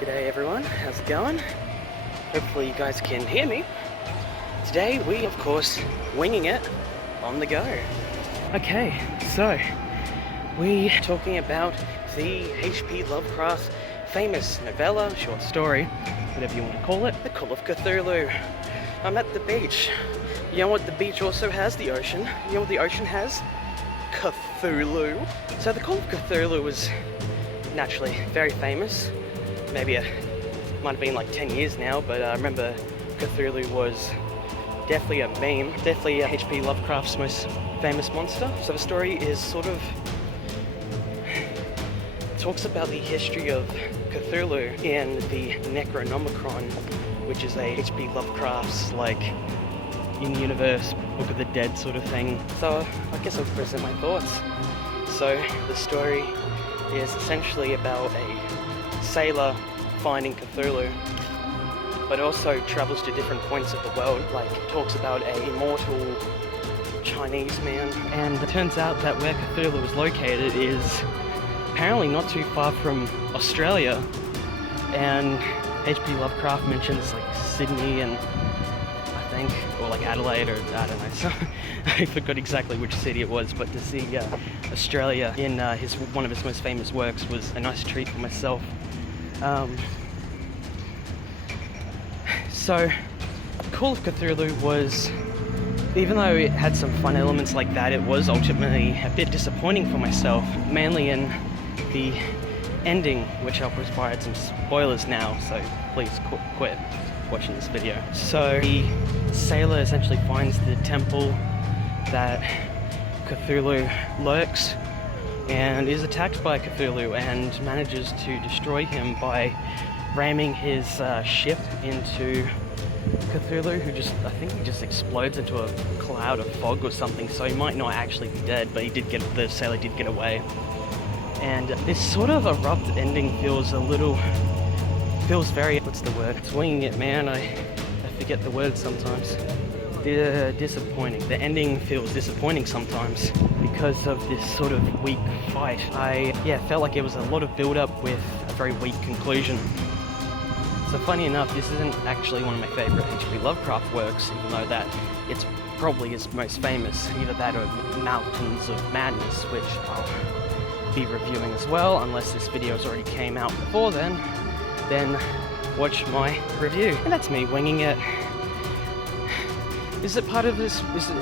G'day everyone, how's it going? Hopefully you guys can hear me. Today we, of course, winging it on the go. Okay, so we're talking about the H.P. Lovecraft famous novella, short story, whatever you want to call it, The Call of Cthulhu. I'm at the beach. You know what the beach also has? The ocean. You know what the ocean has? Cthulhu. So The Call of Cthulhu was naturally very famous. Maybe it might have been like 10 years now, but I remember Cthulhu was definitely a meme, definitely H.P. Lovecraft's most famous monster. So the story is sort of talks about the history of Cthulhu in the Necronomicon, which is a H.P. Lovecraft's like in-universe Book of the Dead sort of thing. So I guess I'll present my thoughts. So the story is essentially about a sailor finding Cthulhu, but also travels to different points of the world, like talks about a immortal Chinese man, and it turns out that where Cthulhu is located is apparently not too far from Australia, and H.P. Lovecraft mentions like Sydney and I think, or like Adelaide, or I don't know, so I forgot exactly which city it was, but to see Australia in one of his most famous works was a nice treat for myself. So Call of Cthulhu was, even though it had some fun elements like that, it was ultimately a bit disappointing for myself, mainly in the ending, which I'll provide some spoilers now, so please quit watching this video. So the sailor essentially finds the temple that Cthulhu lurks and is attacked by Cthulhu and manages to destroy him by ramming his ship into Cthulhu, who I think he just explodes into a cloud of fog or something, so he might not actually be dead, but the sailor did get away. And this sort of abrupt ending feels very, what's the word? It's winging it, man. I forget the word sometimes. Disappointing. The ending feels disappointing sometimes because of this sort of weak fight. I felt like it was a lot of build-up with a very weak conclusion. So funny enough, this isn't actually one of my favorite H.P. Lovecraft works, even though that it's probably his most famous. Either that or Mountains of Madness, which I'll be reviewing as well, unless this video has already came out before then watch my review. And that's me winging it. Is it part of this? Is it,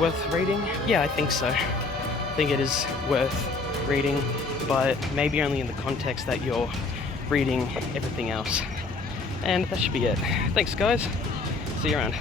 worth reading? Yeah, I think so. I think it is worth reading, but maybe only in the context that you're reading everything else. And that should be it. Thanks guys. See you around.